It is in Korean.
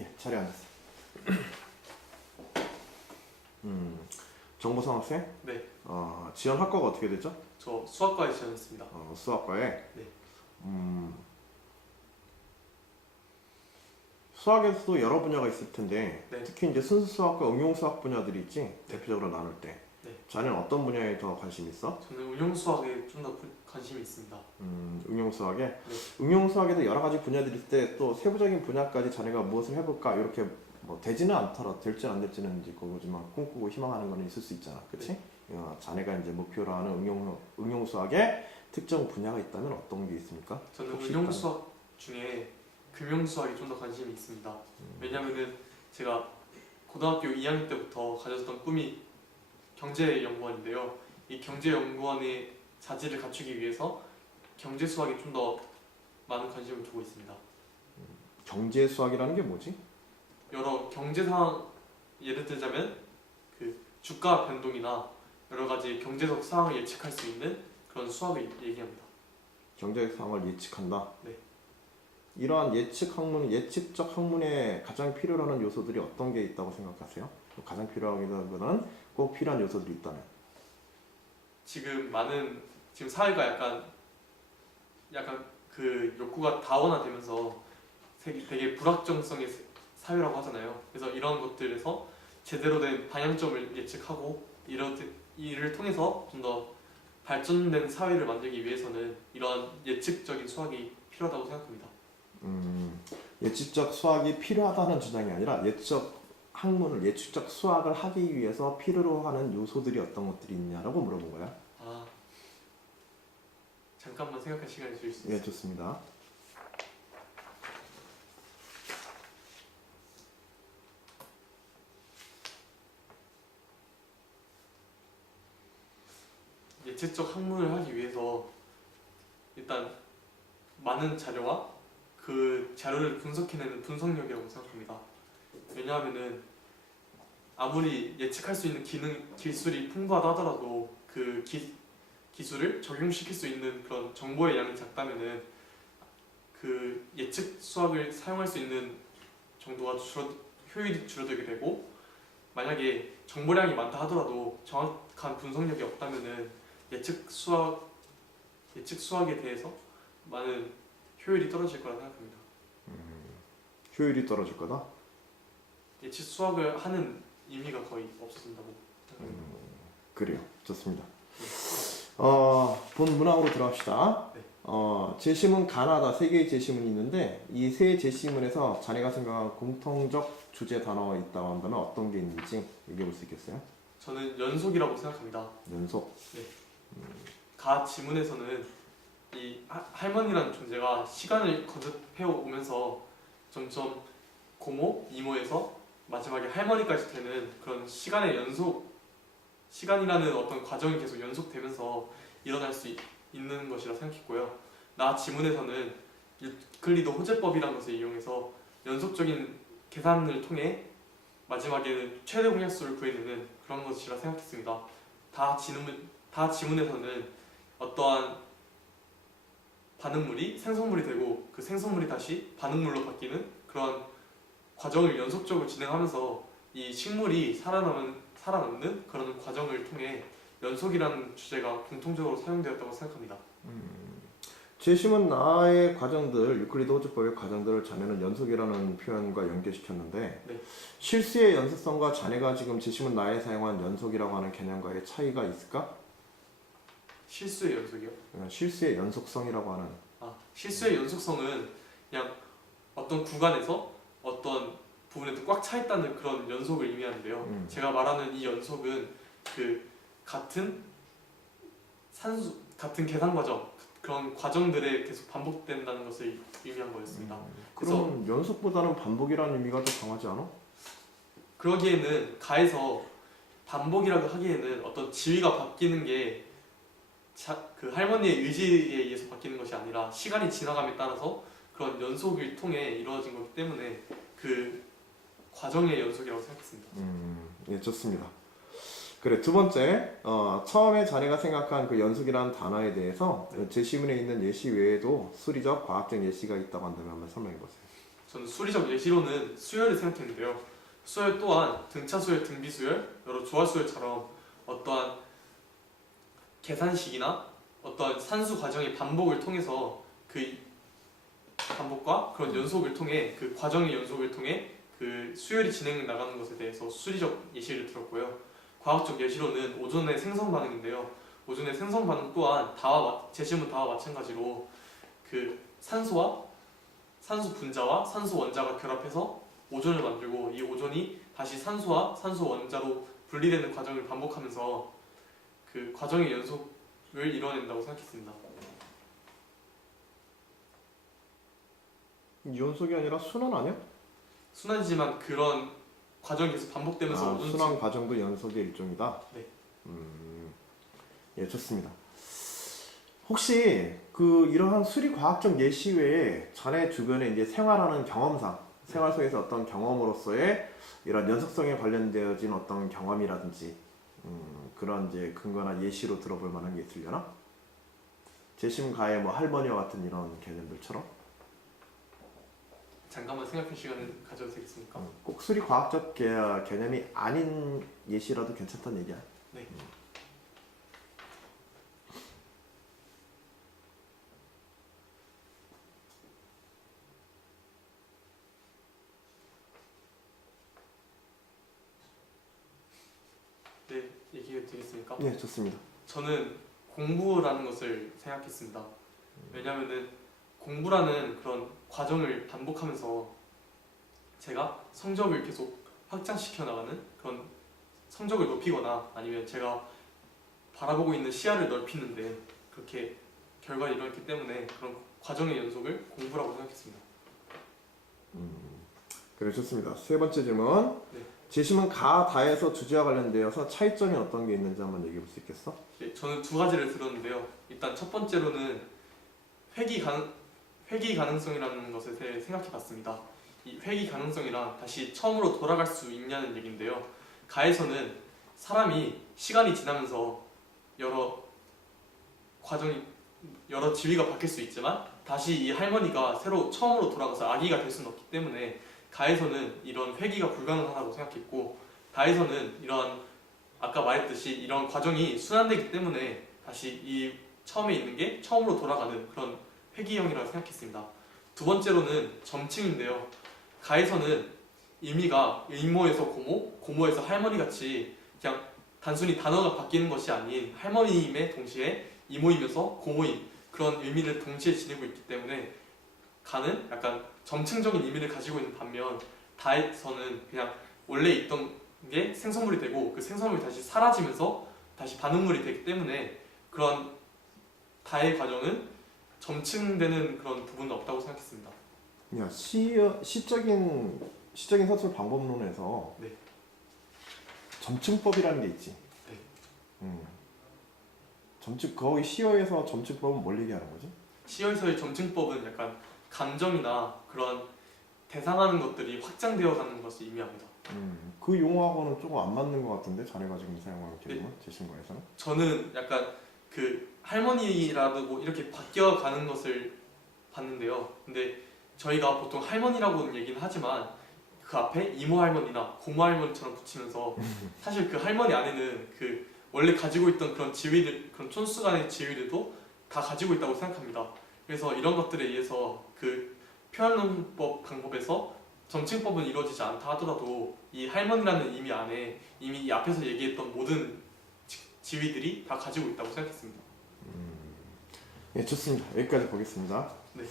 예, 자리에 앉으세요. 정보산업생? 네, 지원 학과가 어떻게 되죠? 저 수학과에 지원했습니다. 수학과에. 네, 수학에서도 여러 분야가 있을 텐데 네. 특히 이제 순수 수학과 응용 수학 분야들이 있지. 대표적으로 나눌 때. 네. 자네는 어떤 분야에 더 관심 있어? 저는 응용 수학에 좀 더 관심이 있습니다. 응용 수학에. 네. 응용 수학에도 여러 가지 분야들이 있을 때 또 세부적인 분야까지 자네가 무엇을 해볼까 이렇게 뭐 되지는 않더라도 될지는 안 될지는 이제 그거지만 꿈꾸고 희망하는 거는 있을 수 있잖아, 그렇지? 자네가 이제 목표로 하는 응용 수학에 특정 분야가 있다면 어떤 게 있습니까? 저는 혹시 응용 있다면? 수학 중에 금융 수학이 좀 더 관심이 있습니다. 왜냐하면은 제가 고등학교 2학년 때부터 가졌던 꿈이 경제연구원인데요. 이 경제연구원의 자질을 갖추기 위해서 경제 수학에 좀 더 많은 관심을 두고 있습니다. 경제 수학이라는 게 뭐지? 여러 경제 상황, 예를 들자면 그 주가 변동이나 여러 가지 경제적 상황을 예측할 수 있는 그런 수학을 얘기합니다. 경제 상황을 예측한다. 네. 이러한 예측적 학문에 가장 필요로 하는 요소들이 어떤 게 있다고 생각하세요? 가장 필요하기보다는 꼭 필요한 요소들이 있다면. 지금 사회가 약간 그 욕구가 다원화되면서 되게 불확정성의 사회라고 하잖아요. 그래서 이런 것들에서 제대로 된 방향점을 예측하고 이를 통해서 좀 더 발전된 사회를 만들기 위해서는 이러한 예측적인 수학이 필요하다고 생각합니다. 예측적 수학이 필요하다는 주장이 아니라 예측적 수학을 하기 위해서 필요로 하는 요소들이 어떤 것들이 있냐라고 물어본 거야. 잠깐만 생각할 시간을 주실 수 있어요? 예, 좋습니다. 예측적 학문을 하기 위해서 일단 많은 자료와 그 자료를 분석해내는 분석력이라고 생각합니다. 왜냐하면은 아무리 예측할 수 있는 기술이 풍부하다 하더라도 그 기술을 적용시킬 수 있는 그런 정보의 양이 작다면은 그 예측 수학을 사용할 수 있는 정도가 효율이 줄어들게 되고, 만약에 정보량이 많다 하더라도 정확한 분석력이 없다면은 예측 수학에 대해서 많은 효율이 떨어질 거라 생각합니다. 효율이 떨어질 거다. 예측 수학을 하는 의미가 거의 없어진다고 생각합니다. 그래요. 좋습니다. 본 문항으로 들어갑시다. 네. 제시문 가나다 세 개의 제시문이 있는데 이 세 제시문에서 자네가 생각하는 공통적 주제 단어가 있다고 한다면 어떤 게 있는지 얘기해 볼 수 있겠어요? 저는 연속이라고 생각합니다. 연속. 가 지문에서는 이 할머니라는 존재가 시간을 거듭해 오면서 점점 고모, 이모에서 마지막에 할머니까지 되는 그런 시간이라는 어떤 과정이 계속 연속되면서 일어날 수 있는 것이라 생각했고요. 나 지문에서는 유클리드 호재법이라는 것을 이용해서 연속적인 계산을 통해 마지막에는 최대 공약수를 구해내는 그런 것이라 생각했습니다. 다 지문에서는 어떠한 반응물이 생성물이 되고 그 생성물이 다시 반응물로 바뀌는 그런 과정을 연속적으로 진행하면서 이 식물이 살아남는 그런 과정을 통해 연속이라는 주제가 공통적으로 사용되었다고 생각합니다. 제시문 나의 과정들, 유클리드 호재법의 과정들을 자네는 연속이라는 표현과 연결시켰는데 네. 실수의 연속성과 자네가 지금 제시문 나에 사용한 연속이라고 하는 개념과의 차이가 있을까? 실수의 연속이요? 실수의 연속성이라고 하는. 실수의 연속성은 그냥 어떤 구간에서 어떤 부분에도 꽉 차 있다는 그런 연속을 의미하는데요. 제가 말하는 이 연속은 그 같은 계산 과정, 그런 과정들에 계속 반복된다는 것을 의미한 거였습니다. 그럼 연속보다는 반복이라는 의미가 더 강하지 않아? 그러기에는 가에서 반복이라고 하기에는 어떤 지위가 바뀌는 게 그 할머니의 의지에 의해서 바뀌는 것이 아니라 시간이 지나감에 따라서 그런 연속을 통해 이루어진 거기 때문에 그 과정의 연속이라고 생각했습니다. 예, 좋습니다. 그래, 두 번째, 처음에 자네가 생각한 그 연속이라는 단어에 대해서 제시문에 있는 예시 외에도 수리적, 과학적 예시가 있다고 한다면 한번 설명해 보세요. 저는 수리적 예시로는 수열을 생각했는데요. 수열 또한 등차 수열, 등비 수열, 여러 조화 수열처럼 어떠한 계산식이나 어떠한 산수 과정의 반복을 통해서 그 반복과 그런 연속을 통해 그 과정의 연속을 통해 그 수열이 진행해 나가는 것에 대해서 수리적 예시를 들었고요. 과학적 예시로는 오존의 생성 반응인데요. 오존의 생성 반응 또한 제시문 다와 마찬가지로 그 산소와 산소 분자와 산소 원자가 결합해서 오존을 만들고 이 오존이 다시 산소와 산소 원자로 분리되는 과정을 반복하면서 그 과정의 연속을 이뤄낸다고 생각했습니다. 연속이 아니라 순환 아니야? 순환이지만 그런 과정이 계속 반복되면서 오존 순환 과정도 연속의 일종이다. 네. 예, 좋습니다. 혹시 이러한 수리 과학적 예시 외에 자네 주변에 이제 생활하는 경험상 생활 속에서 어떤 경험으로서의 이런 연속성에 관련되어진 어떤 경험이라든지 그런 이제 근거나 예시로 들어볼 만한 게 있으려나? 제심가의 뭐 할머니와 같은 이런 개념들처럼 잠깐만 생각할 시간을 가져도 되겠습니까? 꼭 수리 과학적 개념이 아닌 예시라도 괜찮다는 얘기야. 네. 네, 얘기해도 되겠습니까? 네, 좋습니다. 저는 공부라는 것을 생각했습니다. 왜냐하면은 공부라는 그런 과정을 반복하면서 제가 성적을 계속 확장시켜 나가는 그런 성적을 높이거나 아니면 제가 바라보고 있는 시야를 넓히는데 그렇게 결과를 이뤘기 때문에 그런 과정의 연속을 공부라고 생각했습니다. 그래, 좋습니다. 세 번째 질문. 네. 제심은 가, 다에서 주제와 관련되어서 차이점이 어떤 게 있는지 한번 얘기해 볼 수 있겠어? 네, 저는 두 가지를 들었는데요. 일단 첫 번째로는 회귀 가능성이라는 것에 대해 생각해 봤습니다. 이 회귀 가능성이란 다시 처음으로 돌아갈 수 있냐는 얘기인데요. 가에서는 사람이 시간이 지나면서 여러 지위가 바뀔 수 있지만 다시 이 할머니가 새로 처음으로 돌아가서 아기가 될 수는 없기 때문에 가에서는 이런 회귀가 불가능하다고 생각했고, 다에서는 이런 아까 말했듯이 이런 과정이 순환되기 때문에 다시 이 처음에 있는 게 처음으로 돌아가는 그런 회귀형이라고 생각했습니다. 두 번째로는 점칭인데요. 가에서는 의미가 의모에서 고모, 고모에서 할머니 같이 그냥 단순히 단어가 바뀌는 것이 아닌 할머니임에 동시에 이모이면서 고모임 그런 의미를 동시에 지니고 있기 때문에 가는 약간 점층적인 의미를 가지고 있는 반면 다에서는 그냥 원래 있던 게 생성물이 되고 그 생성물이 다시 사라지면서 다시 반응물이 되기 때문에 그런 다의 과정은 점층되는 그런 부분은 없다고 생각했습니다. 야, 시적인 서술 방법론에서 네. 점층법이라는 게 있지. 네. 거기 시어에서 점층법은 뭘 얘기하는 거지? 시어에서의 점층법은 약간 감정이나 그런 대상하는 것들이 확장되어 가는 것을 의미합니다. 그 용어하고는 조금 안 맞는 것 같은데 자네가 지금 사용하는 개념은 제심과에서는? 저는 약간 그 할머니라고 이렇게 바뀌어가는 것을 봤는데요. 근데 저희가 보통 할머니라고는 얘기는 하지만 그 앞에 이모 할머니나 고모 할머니처럼 붙이면서 사실 그 할머니 안에는 그 원래 가지고 있던 그런 지위들, 그런 촌수 간의 지위들도 다 가지고 있다고 생각합니다. 그래서 이런 것들에 의해서 그 표현론법 방법에서 점층법은 이루어지지 않다 하더라도 이 할머니라는 의미 안에 이미 이 앞에서 얘기했던 모든 지위들이 다 가지고 있다고 생각했습니다. 예, 좋습니다. 여기까지 보겠습니다. 네.